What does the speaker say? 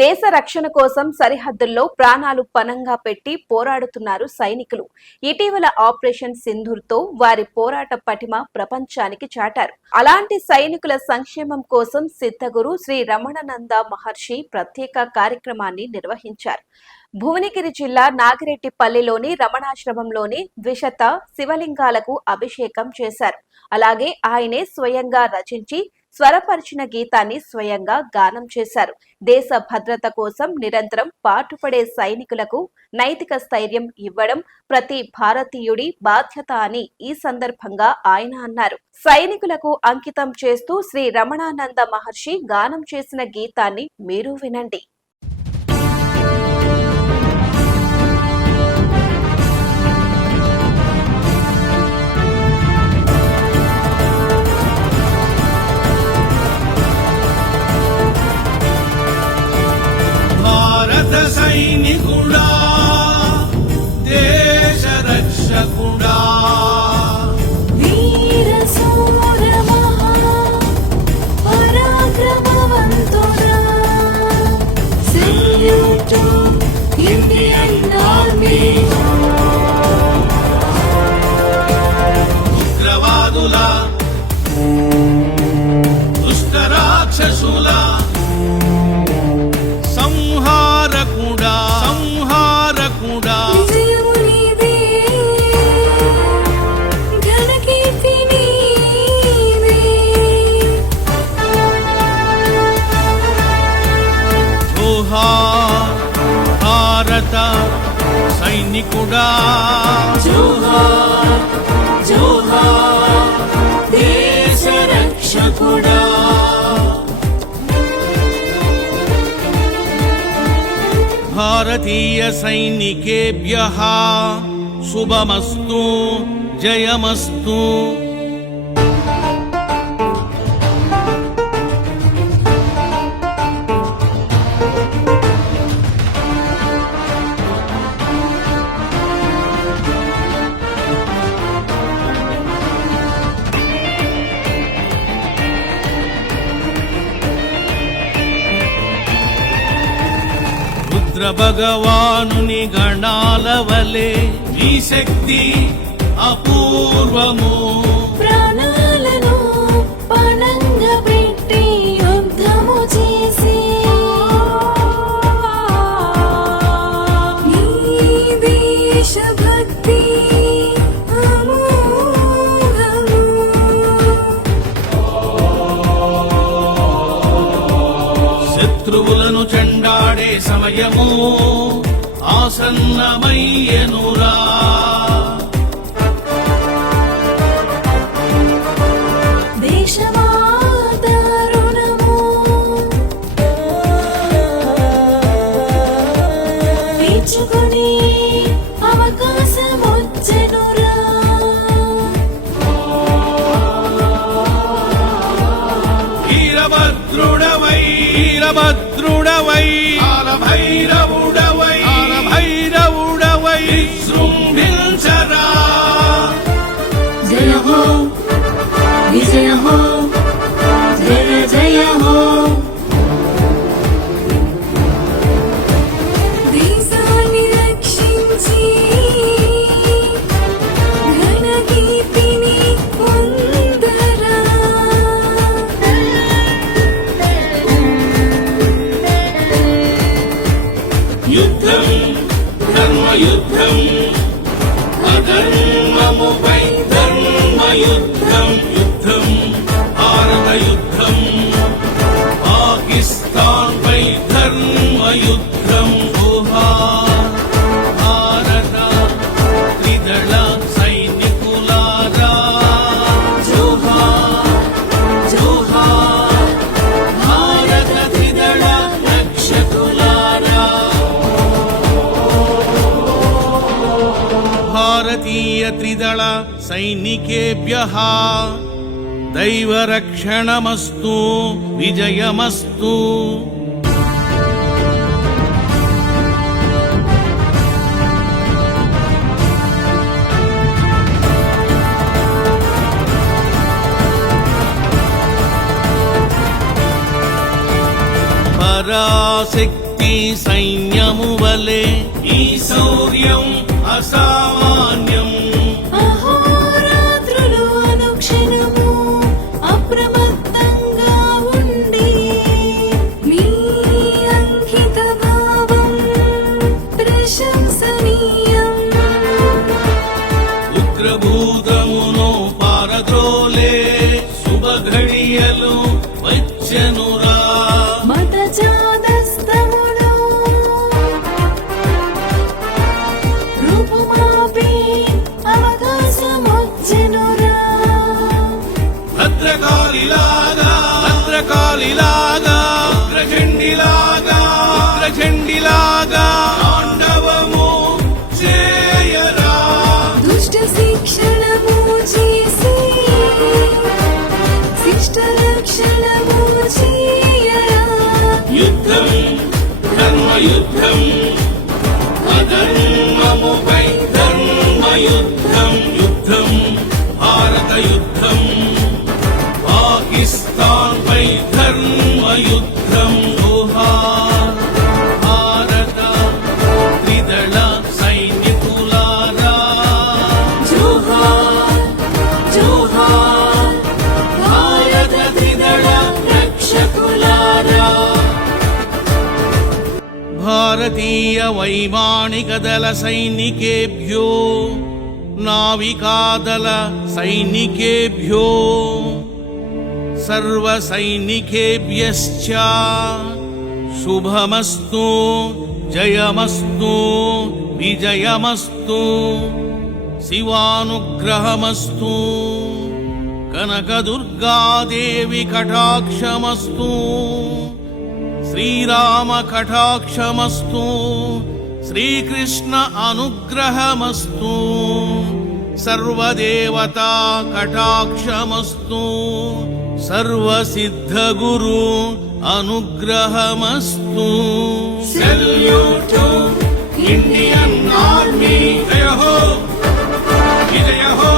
దేశ రక్షణ కోసం సరిహద్దుల్లో ప్రాణాలు పణంగా పెట్టి పోరాడుతున్నారు సైనికులు. ఇటీవల ఆపరేషన్ సింధూర్తో వారి పోరాట పటిమ ప్రపంచానికి చాటారు. అలాంటి సైనికుల సంక్షేమం కోసం సిద్ధగురు శ్రీ రమణానంద మహర్షి ప్రత్యేక కార్యక్రమాన్ని నిర్వహించారు. భువనగిరి జిల్లా నాగిరెడ్డిపల్లిలోని రమణాశ్రమంలోని ద్విశత శివలింగాలకు అభిషేకం చేశారు. అలాగే ఆయనే స్వయంగా రచించి స్వరపరిచిన గీతాన్ని స్వయంగా గానం చేశారు. దేశ భద్రత కోసం నిరంతరం పాటుపడే సైనికులకు నైతిక స్థైర్యం ఇవ్వడం ప్రతి భారతీయుడి బాధ్యత అని ఈ సందర్భంగా ఆయన అన్నారు. సైనికులకు అంకితం చేస్తూ శ్రీ రమణానంద మహర్షి గానం చేసిన గీతాన్ని మీరు వినండి. సైనికుడా దేశ రక్షకుడా వీర శూర మహా పరాక్రమవంతుడా సెల్యూట్ టు ఇండియన్ ఆర్మీ. ఉగ్రవాదుల దుష్ట రాక్షసుల భారత సైనికుడా జోహార్ జోహార్ దేశ రక్షకుడా. భారతీయ సైనికేభ్యః శుభమస్తు జయమస్తు. భగవానుని గణాల వలె ఈ శక్తి అపూర్వము. ప్రాణాలను పణంగా పెట్టి యుద్ధము చేసి నీ దేశభక్తి అమోఘము. శత్రువులను చెండాడే సమయము ఆసన్నమయ్యెనురా. దేశమాత రుణము తీర్చుకునే అవకాశం వచ్చెనురా. వీరభద్రుడవై వీరభద్రుడవై భైరవుడవై భైరవుడవై శృంభించరా. జయ హో విజయ హో జయ జయ హో. దేశాన్ని రక్షించి ఘనకీర్తిని పొందరా. యుద్ధం ధర్మయుద్ధం అధర్మముపై ధర్మయుద్ధం. యుద్ధం భారత యుద్ధం పాకిస్తాన్ పై ధర్మయుద్ధం. భారత త్రిదళ సైనికులారా జోహార్ జోహార్ భారత త్రిదళ రక్షకులారా. భారతీయ త్రిదళ సైనికేభ్యః దైవరక్షణమస్తు విజయమస్తు. పరాశక్తి సైన్యము వలె ఈ శౌర్యం అసామాన్యం. అహోరాత్రులు అనుక్షణము అప్రమత్తంగా ఉండి మీ అంకిత భావం ప్రశంసనీయం. ఉగ్రభూతమును పారద్రోలే శుభఘడియలు వచ్చెనురా. మతజాతస్తములో రూపుమాపి అవకాశమొచ్చెనురా. భద్రకాళిలాగా ఉగ్రచండిలాగా తాండవము చేయరా. దుష్ట శిక్షణము చేసి శిష్ట రక్షణము చేయరా. యుద్ధం ధర్మయుద్ధం అధర్మముపై ధర్మయుద్ధం. యుద్ధం భారత యుద్ధం పాకిస్తాన్ పై ధర్మయుద్ధం. జోహార్ భారత త్రిదళ సైనికులారా. జోహార్ జోహార్ భారత త్రిదళ రక్షకులారా. భారతీయ వైమానిక దళ సైనికేభ్యో నావికాదళ సైనికేభ్యో సర్వ సైనికేభ్యశ్చ శుభమస్తు జయమస్తు విజయమస్తు శివానుగ్రహమస్తు కనకదుర్గాదేవి కటాక్షమస్తు శ్రీరామ కటాక్షమస్తు శ్రీకృష్ణ అనుగ్రహమస్తు సర్వదేవతా కటాక్షమస్తు సర్వసిద్ధగురు అనుగ్రహమస్తు. Salute to Indian army. జయ హో విజయ హో.